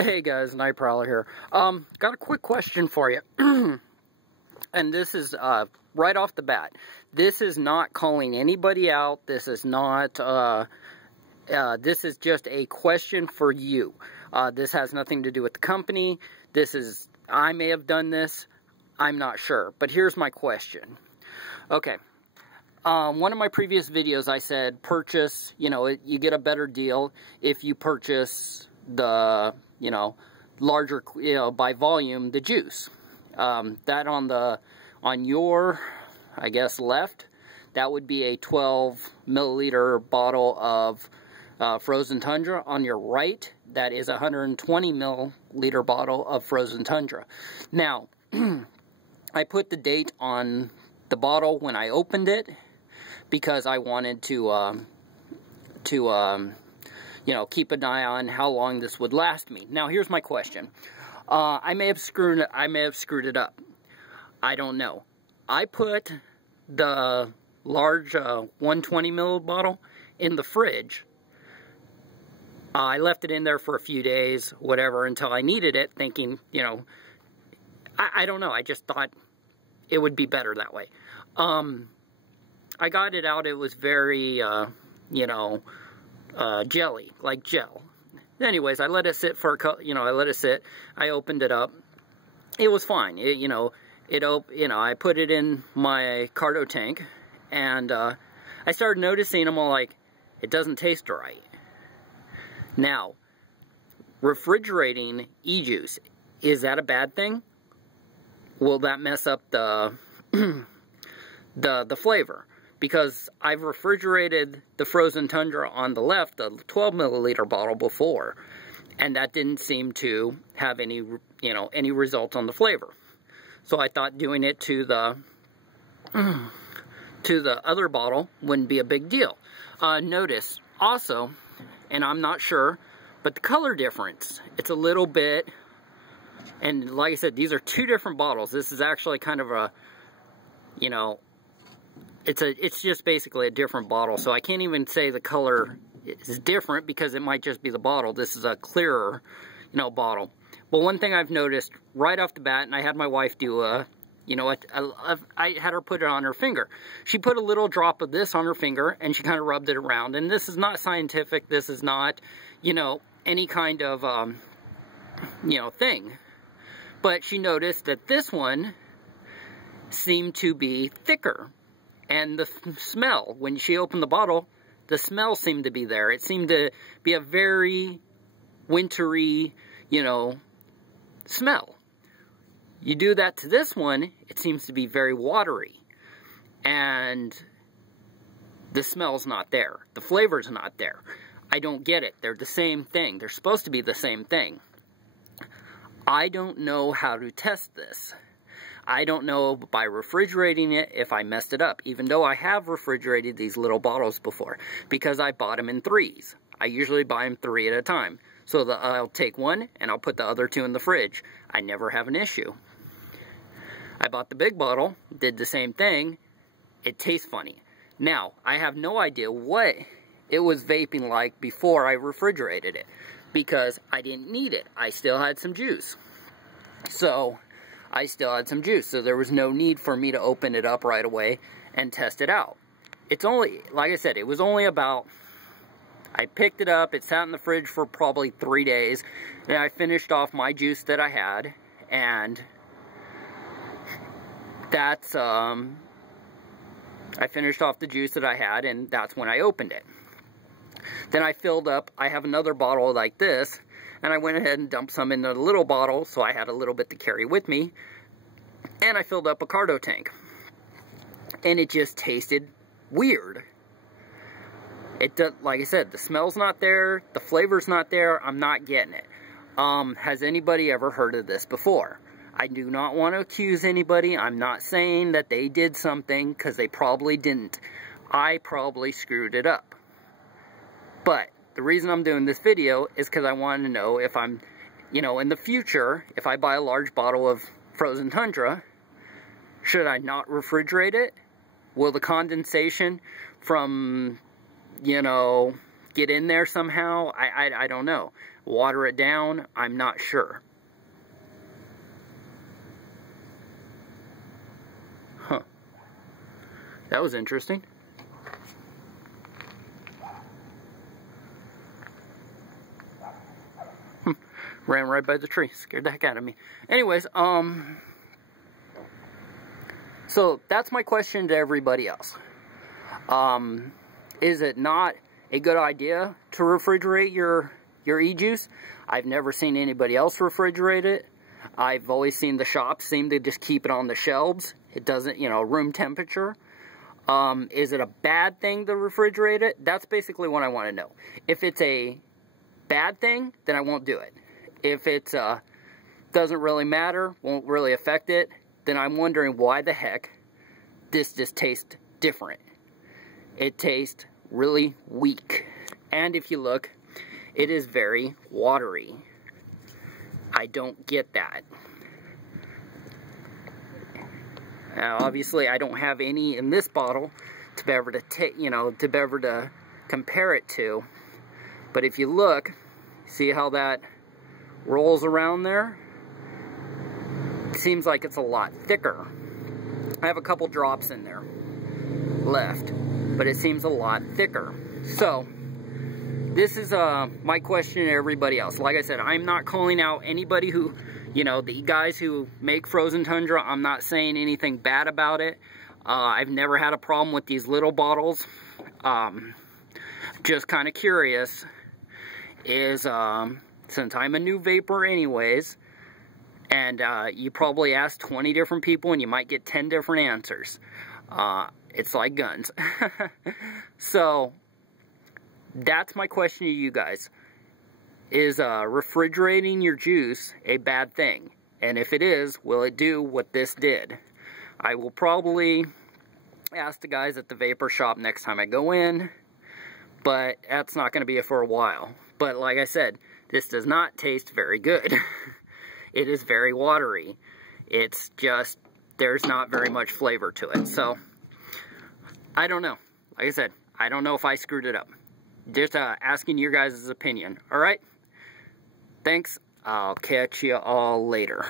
Hey guys, Night Prowler here. Got a quick question for you. And this is right off the bat. This is not calling anybody out. This is not, this is just a question for you. This has nothing to do with the company. I may have done this. I'm not sure. But here's my question. Okay. One of my previous videos I said purchase, you get a better deal if you purchase the, larger, by volume, the juice. That on your, I guess, left, that would be a 12 milliliter bottle of frozen tundra. On your right, that is a 120 milliliter bottle of frozen tundra. Now, I put the date on the bottle when I opened it because I wanted to keep an eye on how long this would last me. Now, here's my question. I may have screwed it up. I don't know. I put the large 120 ml bottle in the fridge. I left it in there for a few days, whatever, until I needed it, thinking, I don't know. I just thought it would be better that way. I got it out. It was very, jelly, like gel. Anyways, I let it sit for I let it sit. I opened it up. It was fine. I put it in my cargo tank, and I started noticing I'm all like, it doesn't taste right. Now, refrigerating e-juice, is that a bad thing? Will that mess up the the flavor? Because I've refrigerated the frozen tundra on the left, the 12 milliliter bottle before, and that didn't seem to have any result on the flavor. So I thought doing it to the other bottle wouldn't be a big deal. Notice also, and I'm not sure, but the color difference, it's a little bit, and like I said, these are two different bottles. This is actually kind of a, it's just basically a different bottle, so I can't even say the color is different because it might just be the bottle. This is a clearer, bottle. But one thing I've noticed right off the bat, and I had my wife do I had her put it on her finger. She put a little drop of this on her finger, and she kind of rubbed it around. And this is not scientific. This is not, any kind of, thing. But she noticed that this one seemed to be thicker. And the smell, when she opened the bottle, the smell seemed to be there. It seemed to be a very wintry, smell. You do that to this one, it seems to be very watery. And the smell's not there. The flavor's not there. I don't get it. They're the same thing. They're supposed to be the same thing. I don't know how to test this. I don't know by refrigerating it if I messed it up, even though I have refrigerated these little bottles before, because I bought them in 3s. I usually buy them 3 at a time. So I'll take one and I'll put the other 2 in the fridge. I never have an issue. I bought the big bottle, did the same thing. It tastes funny. Now, I have no idea what it was vaping like before I refrigerated it, because I didn't need it. I still had some juice. So there was no need for me to open it up right away and test it out. It's only, like I said, it was only about, I picked it up, it sat in the fridge for probably 3 days, and I finished off my juice that I had, and that's, I finished off the juice that I had, and that's when I opened it. Then I filled up, I have another bottle like this, and I went ahead and dumped some in the little bottle, so I had a little bit to carry with me. And I filled up a cargo tank. And it just tasted weird. It does, like I said, the smell's not there, the flavor's not there, I'm not getting it. Has anybody ever heard of this before? I do not want to accuse anybody. I'm not saying that they did something, because they probably didn't. I probably screwed it up. But the reason I'm doing this video is because I want to know if I'm, in the future, if I buy a large bottle of frozen tundra, should I not refrigerate it? Will the condensation from, get in there somehow? I don't know. water it down, I'm not sure. Huh. That was interesting. Ran right by the tree. Scared the heck out of me. Anyways, so that's my question to everybody else. Is it not a good idea to refrigerate your e-juice? I've never seen anybody else refrigerate it. I've always seen the shops seem to just keep it on the shelves. It doesn't, you know, room temperature. Is it a bad thing to refrigerate it? That's basically what I want to know. If it's a bad thing, then I won't do it. If it doesn't really matter, won't really affect it, then I'm wondering why the heck this just tastes different. It tastes really weak. And if you look, it is very watery. I don't get that. Now, obviously, I don't have any in this bottle to be able to to compare it to. But if you look, see how that rolls around there? It seems like it's a lot thicker. I have a couple drops in there left, but it seems a lot thicker. So, this is my question to everybody else. Like I said, I'm not calling out anybody who, you know, the guys who make frozen tundra. I'm not saying anything bad about it. I've never had a problem with these little bottles. Just kind of curious is, since I'm a new vapor anyways, and you probably ask 20 different people and you might get 10 different answers. It's like guns. So, that's my question to you guys. Is refrigerating your juice a bad thing? And if it is, will it do what this did? I will probably ask the guys at the vapor shop next time I go in, but that's not going to be for a while. But like I said, this does not taste very good. It is very watery. It's just, there's not very much flavor to it. So, I don't know. Like I said, I don't know if I screwed it up. Just asking your guys' opinion. Alright? Thanks. I'll catch you all later.